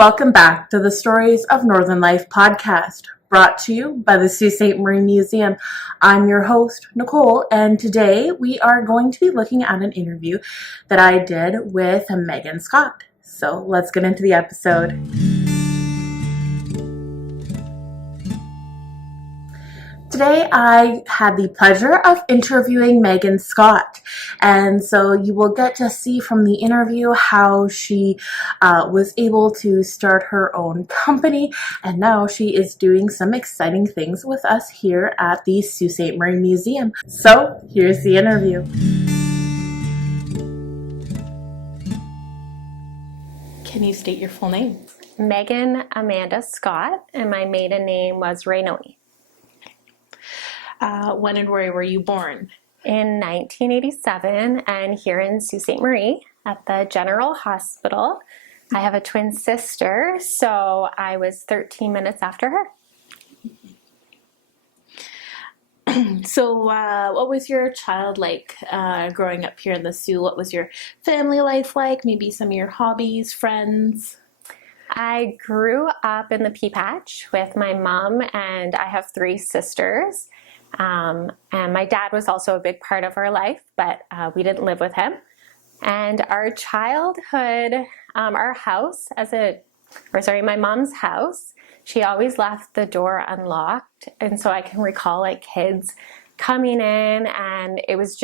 Welcome back to the Stories of Northern Life podcast, brought to you by the Sault Ste. Marie Museum. I'm your host, Nicole, and today we are going to be looking at an interview that I did with Megan Scott. So let's get into the episode. Today I had the pleasure of interviewing Megan Scott, and so you will get to see from the interview how she was able to start her own company, and now she is doing some exciting things with us here at the Sault Ste. Marie Museum. So here's the interview. Can you state your full name? Megan Amanda Scott, and my maiden name was Raynoi. When and where were you born? In 1987, and here in Sault Ste. Marie at the General Hospital. I have a twin sister, so I was 13 minutes after her. So what was your child like growing up here in the Sault? What was your family life like? Maybe some of your hobbies, friends? I grew up in the pea patch with my mom, and I have three sisters. And my dad was also a big part of our life, but we didn't live with him. And our childhood, our house, my mom's house, she always left the door unlocked. And so I can recall like kids coming in, and it was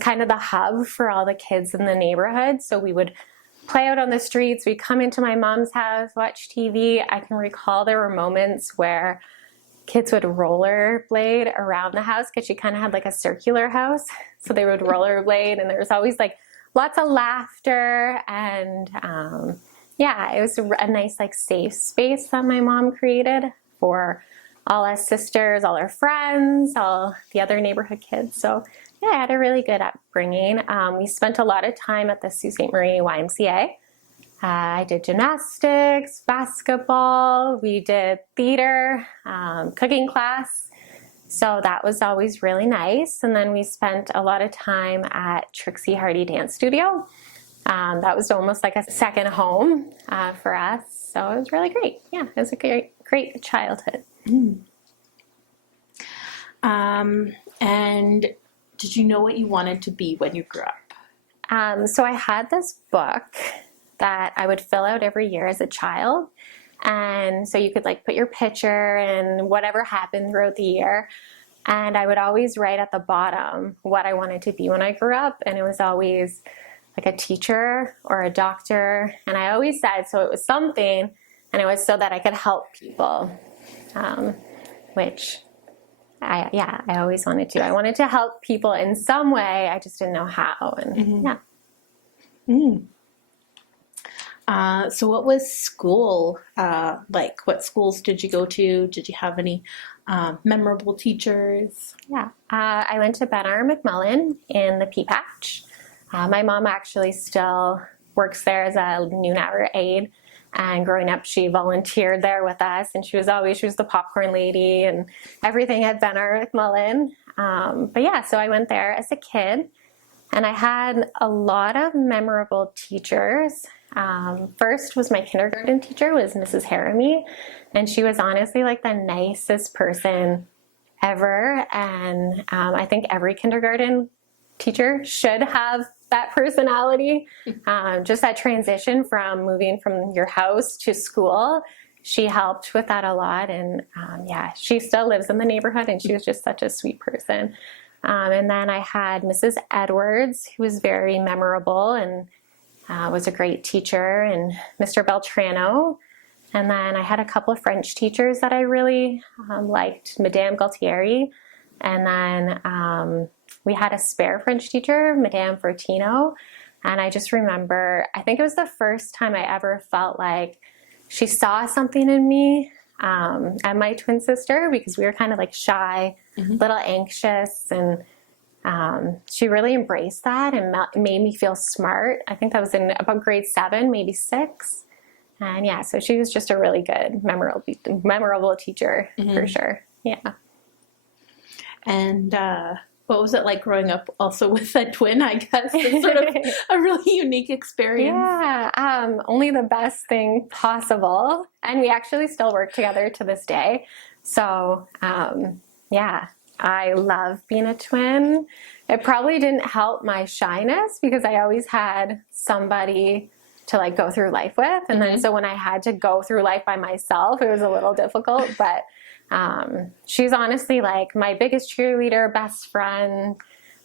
kind of the hub for all the kids in the neighborhood. So we would play out on the streets. We'd come into my mom's house, watch TV. I can recall there were moments where kids would rollerblade around the house because she kind of had like a circular house. So they would rollerblade, and there was always like lots of laughter. And it was a nice like safe space that my mom created for all us sisters, all our friends, all the other neighborhood kids. So yeah, I had a really good upbringing. We spent a lot of time at the Sault Ste. Marie YMCA. I did gymnastics, basketball, we did theater, cooking class. So that was always really nice. And then we spent a lot of time at Trixie Hardy Dance Studio. That was almost like a second home for us. So it was really great. Yeah, it was a great childhood. And did you know what you wanted to be when you grew up? So I had this book that I would fill out every year as a child. And so you could like put your picture and whatever happened throughout the year. And I would always write at the bottom what I wanted to be when I grew up. And it was always like a teacher or a doctor. And I always said, so it was something, and it was so that I could help people, which I always wanted to. I wanted to help people in some way. I just didn't know how. And So what was school like? What schools did you go to? Did you have any memorable teachers? Yeah, I went to Ben R. McMullen in the pea patch. My mom actually still works there as a noon hour aide. And growing up, she volunteered there with us, and she was the popcorn lady and everything at Ben R. McMullen. So I went there as a kid, and I had a lot of memorable teachers. First was my kindergarten teacher, was Mrs. Haramy, and she was honestly like the nicest person ever. And I think every kindergarten teacher should have that personality. Just that transition from moving from your house to school, she helped with that a lot. And she still lives in the neighborhood, and she was just such a sweet person. And then I had Mrs. Edwards, who was very memorable and was a great teacher, and Mr. Beltrano. And then I had a couple of French teachers that I really liked, Madame Galtieri. And then we had a spare French teacher, Madame Fortino. And I just remember, I think it was the first time I ever felt like she saw something in me and my twin sister, because we were kind of like shy, a little anxious, and she really embraced that and made me feel smart. I think that was in about grade 7, maybe 6. And so she was just a really good, memorable teacher for sure. Yeah. And What was it like growing up also with a twin, I guess? It's sort of a really unique experience. Yeah, only the best thing possible. And we actually still work together to this day. So, yeah, I love being a twin. It probably didn't help my shyness because I always had somebody to like go through life with. And then so when I had to go through life by myself, it was a little difficult, but she's honestly like my biggest cheerleader, best friend.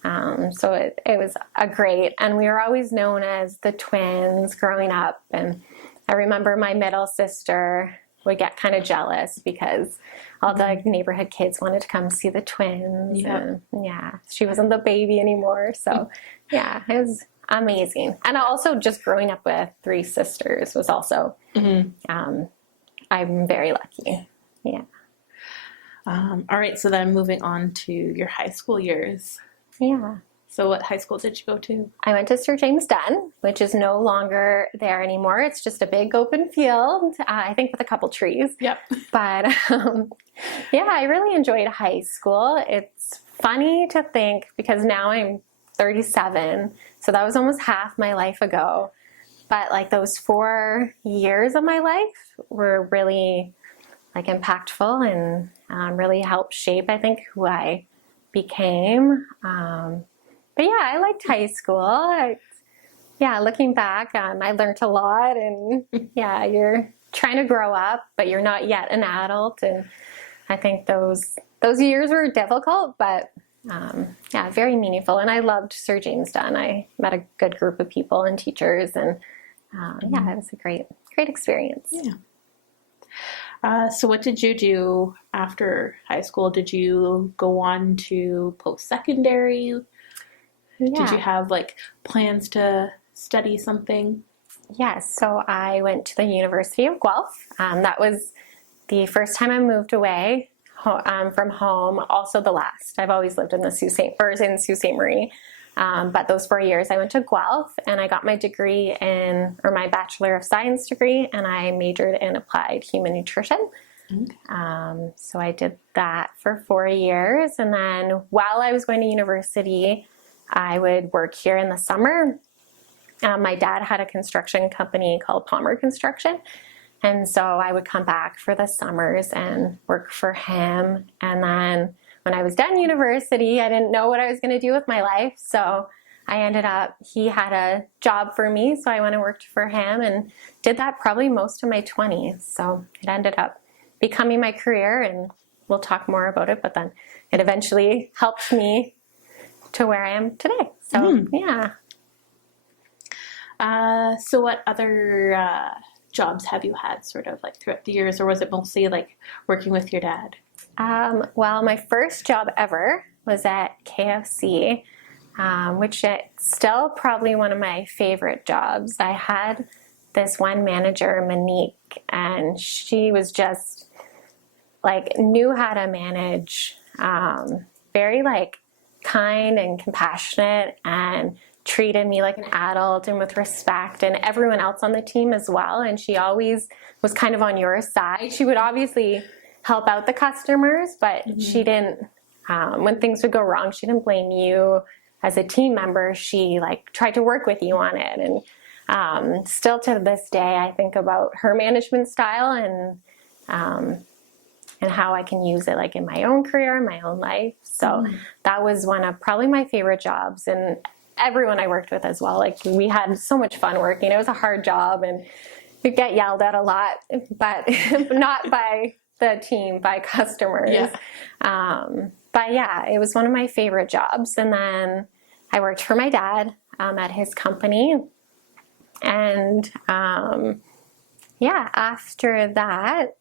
So it was a great, and we were always known as the twins growing up. And I remember my middle sister would get kind of jealous because all the neighborhood kids wanted to come see the twins. And yeah, she wasn't the baby anymore. So yeah, it was amazing. And also just growing up with 3 sisters was also, I'm very lucky. Yeah. All right, so then moving on to your high school years. Yeah. So what high school did you go to? I went to Sir James Dunn, which is no longer there anymore. It's just a big open field, I think with a couple trees. Yep. But yeah, I really enjoyed high school. It's funny to think because now I'm 37, so that was almost half my life ago. But like those 4 years of my life were really like impactful and really helped shape, I think, who I became. But yeah, I liked high school. Yeah, looking back, I learned a lot, and yeah, you're trying to grow up, but you're not yet an adult. And I think those years were difficult, but yeah, very meaningful. And I loved Sir James Dunn. I met a good group of people and teachers, and yeah, it was a great experience. Yeah. So what did you do after high school? Did you go on to post-secondary? Yeah. Did you have like plans to study something? Yes. So I went to the University of Guelph. That was the first time I moved away from home. Also the last. I've always lived in the Sault Ste. Marie. But those 4 years I went to Guelph and I got my degree my Bachelor of Science degree, and I majored in applied human nutrition. Okay. So I did that for 4 years. And then while I was going to university, I would work here in the summer. My dad had a construction company called Palmer Construction. And so I would come back for the summers and work for him. And then when I was done university, I didn't know what I was going to do with my life. So he had a job for me. So I went and worked for him and did that probably most of my 20s. So it ended up becoming my career, and we'll talk more about it. But then it eventually helped me to where I am today. So yeah. So what other jobs have you had sort of like throughout the years, or was it mostly like working with your dad? Well, my first job ever was at KFC, which is still probably one of my favorite jobs. I had this one manager, Monique, and she was just like knew how to manage, very like kind and compassionate, and treated me like an adult and with respect, and everyone else on the team as well. And she always was kind of on your side. She would obviously help out the customers, but she didn't, when things would go wrong, she didn't blame you as a team member. She like tried to work with you on it. And still to this day, I think about her management style and how I can use it like in my own career, in my own life. So that was one of probably my favorite jobs, and everyone I worked with as well. Like we had so much fun working. It was a hard job and we'd get yelled at a lot, but not by the team, by customers. Yeah. But yeah, it was one of my favorite jobs. And then I worked for my dad at his company. And yeah, after that,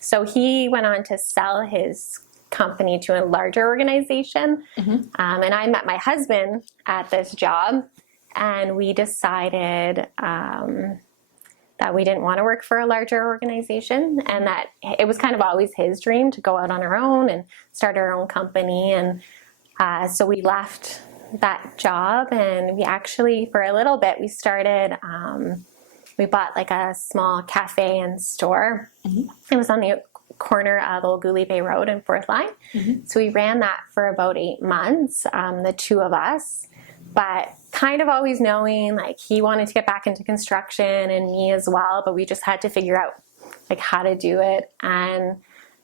so he went on to sell his company to a larger organization. And I met my husband at this job, and we decided that we didn't want to work for a larger organization, and that it was kind of always his dream to go out on our own and start our own company. And so we left that job, and we actually, for a little bit, we started, we bought like a small cafe and store. It was on the corner of Old Gooley Bay Road and Fourth Line. So we ran that for about 8 months, the two of us, but kind of always knowing like he wanted to get back into construction and me as well, but we just had to figure out like how to do it. And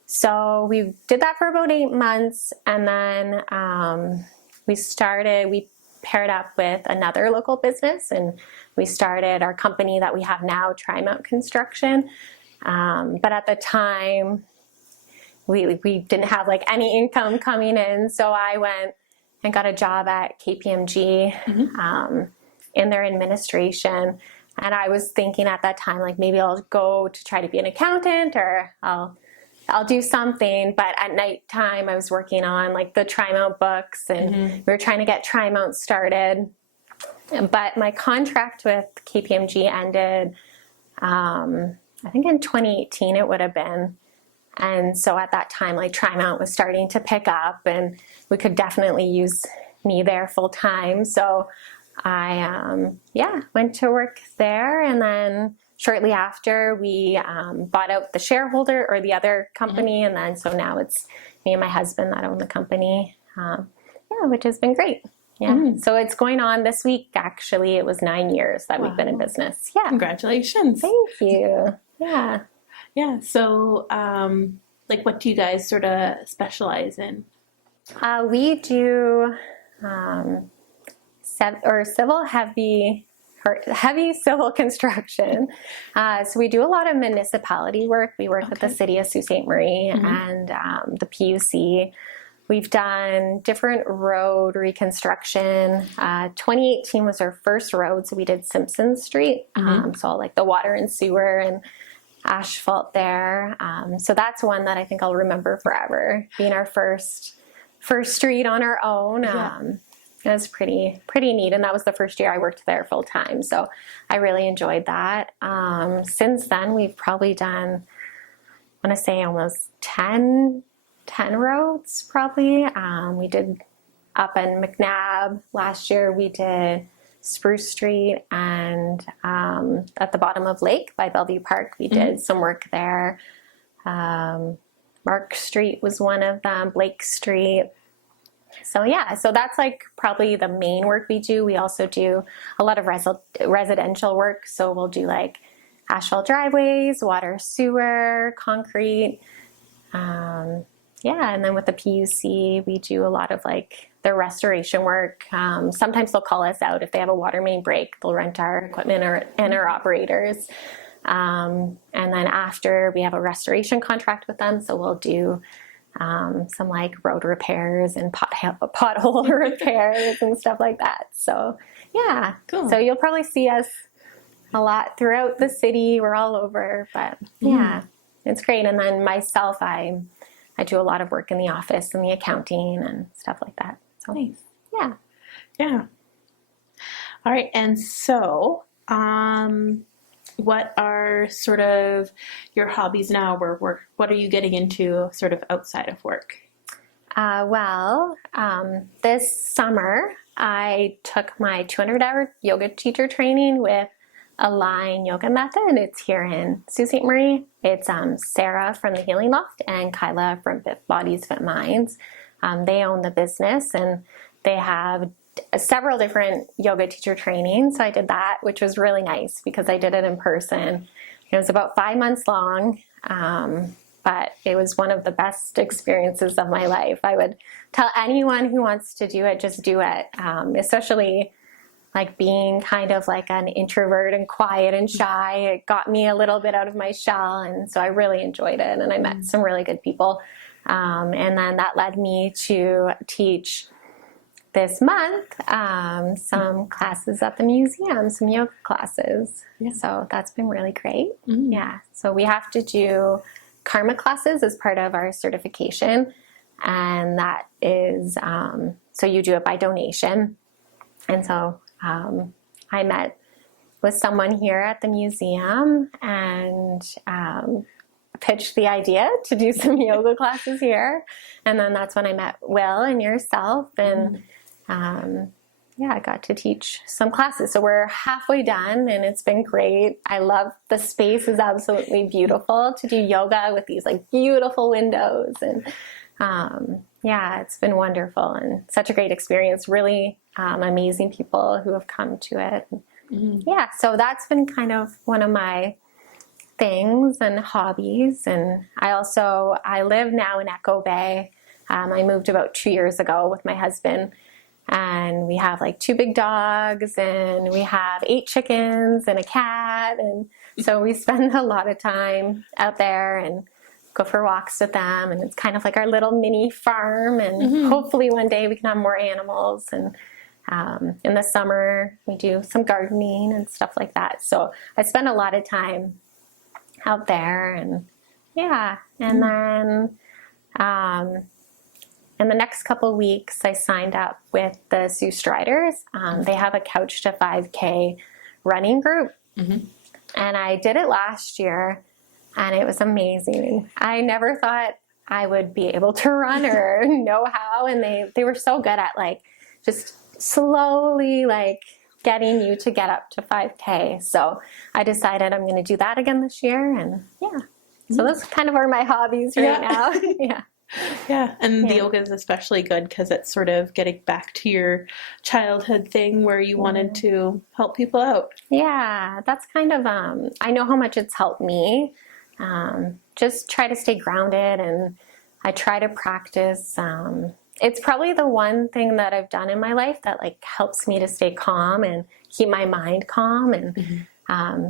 so we did that for about 8 months, and then we paired up with another local business, and we started our company that we have now, Trimount Construction. But at the time, we didn't have like any income coming in, so I went and got a job at KPMG in their administration. And I was thinking at that time, like maybe I'll go to try to be an accountant, or I'll do something. But at nighttime, I was working on like the Trimount books, and we were trying to get Trimount started. But my contract with KPMG ended, I think in 2018 it would have been. And so at that time, like Trimount was starting to pick up, and we could definitely use me there full time. So I, went to work there. And then shortly after, we bought out the shareholder or the other company. And then so now it's me and my husband that own the company, which has been great. Yeah. So it's going on this week, actually. It was 9 years that we've been in business. Yeah. Congratulations. Thank you. Yeah. Yeah. So, like, what do you guys sort of specialize in? We do heavy civil construction. So we do a lot of municipality work. We work with the city of Sault Ste. Marie and the PUC. We've done different road reconstruction. 2018 was our first road, so we did Simpson Street. So like the water and sewer and asphalt there. So that's one that I think I'll remember forever, being our first street on our own. It was pretty neat, and that was the first year I worked there full time. So I really enjoyed that. Since then, we've probably done, I want to say almost 10 roads probably. We did up in McNabb last year. We did Spruce Street, and at the bottom of Lake by Bellevue Park, we did some work there. Mark Street was one of them, Blake Street. So so that's like probably the main work we do. We also do a lot of residential work. So we'll do like asphalt driveways, water, sewer, concrete. And then with the PUC, we do a lot of like their restoration work. Sometimes they'll call us out if they have a water main break. They'll rent our equipment and our operators. And then after, we have a restoration contract with them, so we'll do some like road repairs and pothole repairs and stuff like that. So yeah, cool. So you'll probably see us a lot throughout the city. We're all over, but yeah, it's great. And then myself, I do a lot of work in the office and the accounting and stuff like that. So nice. Yeah. All right. And so, what are sort of your hobbies now, or what are you getting into sort of outside of work? This summer I took my 200-hour yoga teacher training with Align Yoga Method. It's here in Sault Ste. Marie. It's Sarah from the Healing Loft and Kyla from Fit Bodies, Fit Minds. They own the business, and they have several different yoga teacher trainings. So I did that, which was really nice because I did it in person. It was about 5 months long, but it was one of the best experiences of my life. I would tell anyone who wants to do it, just do it, especially like being kind of like an introvert and quiet and shy. It got me a little bit out of my shell, and so I really enjoyed it, and I met some really good people. And then that led me to teach this month some classes at the museum, some yoga classes. So that's been really great. So we have to do karma classes as part of our certification, and that is so you do it by donation. And so I met with someone here at the museum and pitched the idea to do some yoga classes here. And then that's when I met Will and yourself. And I got to teach some classes. So we're halfway done and it's been great. I love the space is absolutely beautiful to do yoga with these like beautiful windows. And it's been wonderful and such a great experience. Really amazing people who have come to it. Yeah, so that's been kind of one of my things and hobbies. And I live now in Echo Bay. I moved about 2 years ago with my husband, and we have like 2 big dogs and we have 8 chickens and a cat. And so we spend a lot of time out there and go for walks with them. And it's kind of like our little mini farm. And hopefully one day we can have more animals. And in the summer we do some gardening and stuff like that. So I spend a lot of time out there. And then in the next couple of weeks, I signed up with the Sault Striders. They have a Couch to 5K running group. And I did it last year, and it was amazing. I never thought I would be able to run or know how, and they were so good at like just slowly like getting you to get up to 5K. So I decided I'm going to do that again this year, and so those kind of are my hobbies right now. Yeah, and the yoga is especially good because it's sort of getting back to your childhood thing where you wanted to help people out. Yeah, that's kind of, I know how much it's helped me. Just try to stay grounded, and I try to practice. It's probably the one thing that I've done in my life that like helps me to stay calm and keep my mind calm. And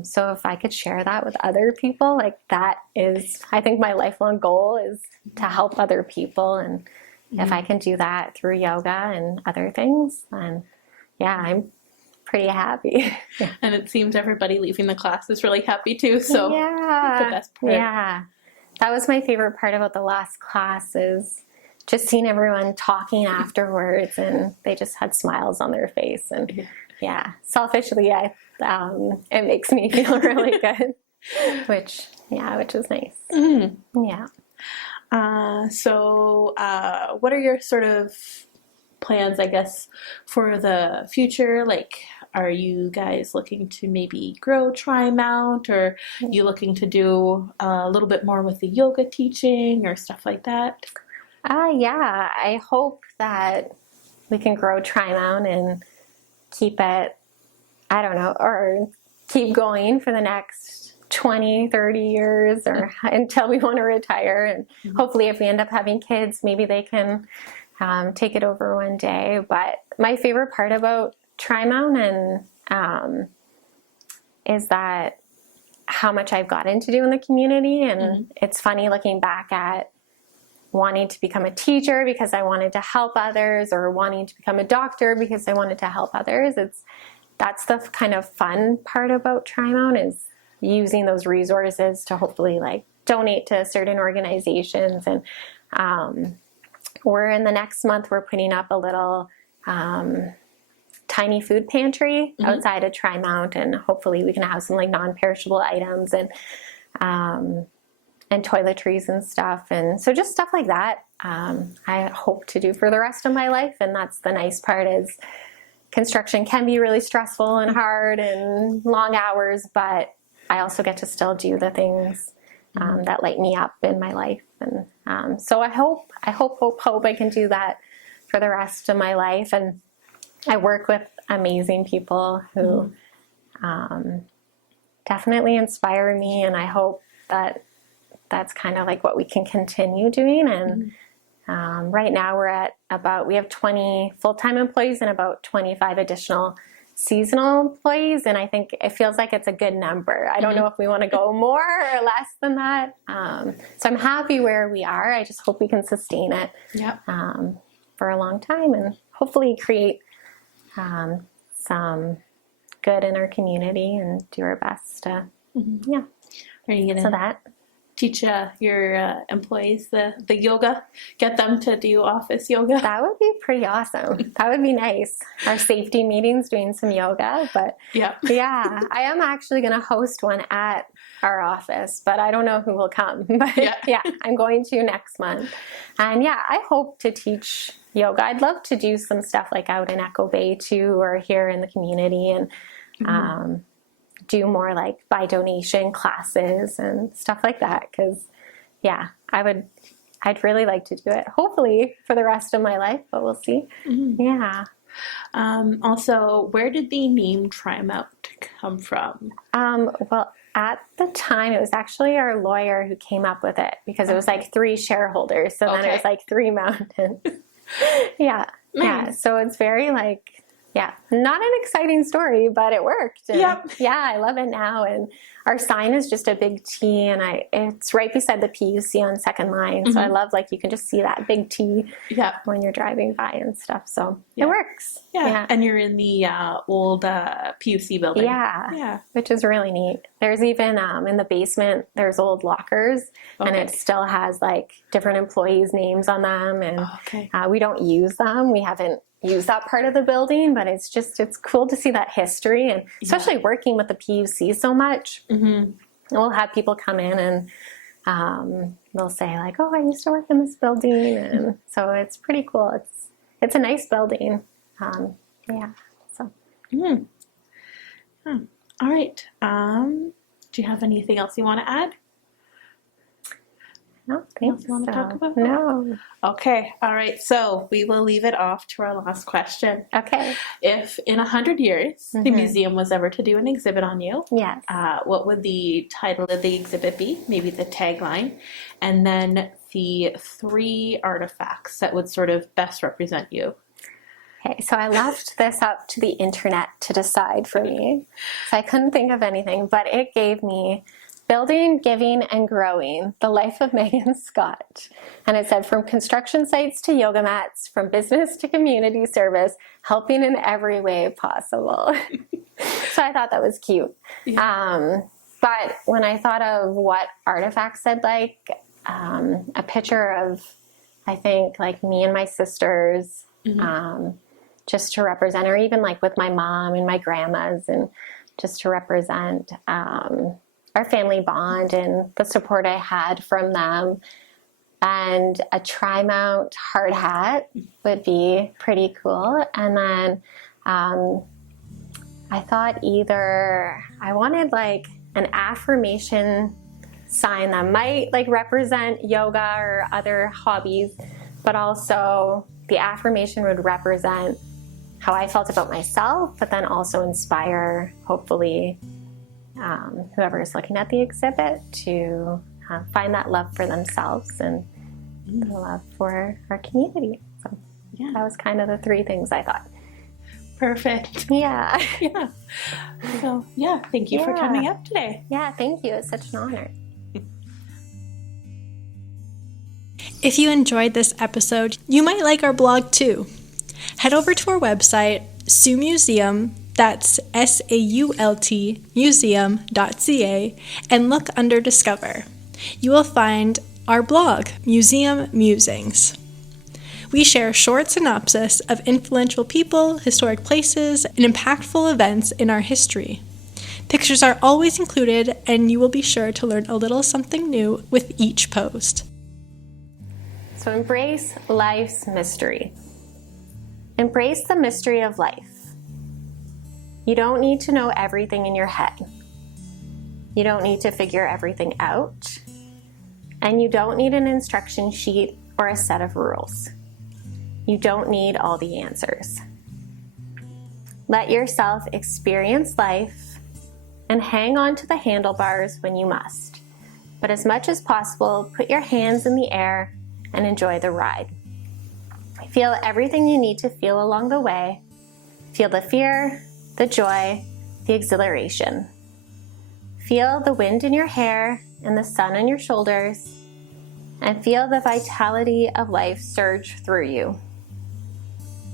so if I could share that with other people, like that is, I think my lifelong goal is to help other people. And if I can do that through yoga and other things, then I'm pretty happy. And it seems everybody leaving the class is really happy too. So that's the best part. Yeah. That was my favorite part about the last class is just seeing everyone talking afterwards, and they just had smiles on their face. And selfishly, it makes me feel really good, which is nice. Yeah. So what are your sort of plans, I guess, for the future? Like, are you guys looking to maybe grow Trimount, or you looking to do a little bit more with the yoga teaching or stuff like that? I hope that we can grow Trimount and keep it, I don't know, or keep going for the next 20, 30 years or until we want to retire. And hopefully if we end up having kids, maybe they can take it over one day. But my favorite part about Trimount is that how much I've gotten to do in the community. And it's funny looking back at wanting to become a teacher because I wanted to help others, or wanting to become a doctor because I wanted to help others. That's the kind of fun part about Trimount, is using those resources to hopefully like donate to certain organizations. And we're in the next month, we're putting up a little tiny food pantry outside of Trimount, and hopefully we can have some like non-perishable items and toiletries and stuff. And so just stuff like that, I hope to do for the rest of my life. And that's the nice part, is construction can be really stressful and hard and long hours, but I also get to still do the things that light me up in my life. And so I hope I can do that for the rest of my life. And I work with amazing people who definitely inspire me, and I hope that that's kind of like what we can continue doing. And right now we have 20 full-time employees and about 25 additional seasonal employees. And I think it feels like it's a good number. I don't know if we want to go more or less than that. So I'm happy where we are. I just hope we can sustain it for a long time, and hopefully create some good in our community and do our best to, Are you so gonna that. teach your employees the yoga? Get them to do office yoga? That would be pretty awesome. That would be nice. Our safety meetings, doing some yoga. But yeah, I am actually going to host one at our office, but I don't know who will come. But Yeah. I'm going to next month. And I hope to teach yoga. I'd love to do some stuff like out in Echo Bay too, or here in the community, and do more like by donation classes and stuff like that. Because I'd really like to do it, hopefully for the rest of my life, but we'll see. Yeah. Also, where did the name Trimount come from? Well, at the time, it was actually our lawyer who came up with it, because it was like 3 shareholders. So then it was like 3 mountains. Yeah. Nice. Yeah. So it's very like, not an exciting story, but it worked. And yeah, I love it now. And our sign is just a big T, and it's right beside the PUC on Second Line. So I love, like, you can just see that big T when you're driving by and stuff. So it works. Yeah. And you're in the old PUC building. Yeah. Which is really neat. There's even in the basement, there's old lockers, and it still has like different employees' names on them. And we don't use them. We haven't used that part of the building, but it's cool to see that history, and especially working with the PUC so much. We'll have people come in and they'll say like, "Oh, I used to work in this building," and so it's pretty cool. It's a nice building. So. All right. Do you have anything else you want to add? No, thanks. You want to talk about? No. Okay. All right. So we will leave it off to our last question. Okay. If in 100 years the museum was ever to do an exhibit on you, Yes. what would the title of the exhibit be? Maybe the tagline, and then the 3 artifacts that would sort of best represent you. Okay, so I left this up to the internet to decide for me. So I couldn't think of anything, but it gave me Building, Giving, and Growing, The Life of Megan Scott. And it said, from construction sites to yoga mats, from business to community service, helping in every way possible. So I thought that was cute. But when I thought of what artifacts I'd like, a picture of, I think, like me and my sisters, just to represent, or even like with my mom and my grandmas, and just to represent our family bond and the support I had from them. And a Trimount hard hat would be pretty cool. And then I thought I wanted like an affirmation sign that might like represent yoga or other hobbies, but also the affirmation would represent how I felt about myself, but then also inspire, hopefully, whoever is looking at the exhibit to find that love for themselves and the love for our community. So that was kind of the 3 things I thought. Perfect. Yeah. So, thank you for coming up today. Yeah, thank you. It's such an honor. If you enjoyed this episode, you might like our blog too. Head over to our website, Sault Museum, that's SAULT museum.ca, and look under Discover. You will find our blog, Museum Musings. We share short synopsis of influential people, historic places, and impactful events in our history. Pictures are always included, and you will be sure to learn a little something new with each post. So embrace life's mystery. Embrace the mystery of life. You don't need to know everything in your head. You don't need to figure everything out. And you don't need an instruction sheet or a set of rules. You don't need all the answers. Let yourself experience life and hang on to the handlebars when you must. But as much as possible, put your hands in the air and enjoy the ride. Feel everything you need to feel along the way. Feel the fear, the joy, the exhilaration. Feel the wind in your hair and the sun on your shoulders, and feel the vitality of life surge through you.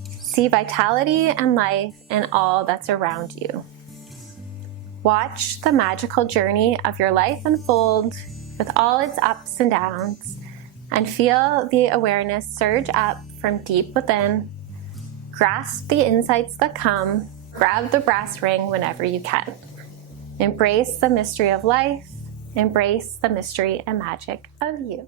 See vitality and life in all that's around you. Watch the magical journey of your life unfold with all its ups and downs, and feel the awareness surge up from deep within. Grasp the insights that come. Grab the brass ring whenever you can. Embrace the mystery of life Embrace the mystery and magic of you.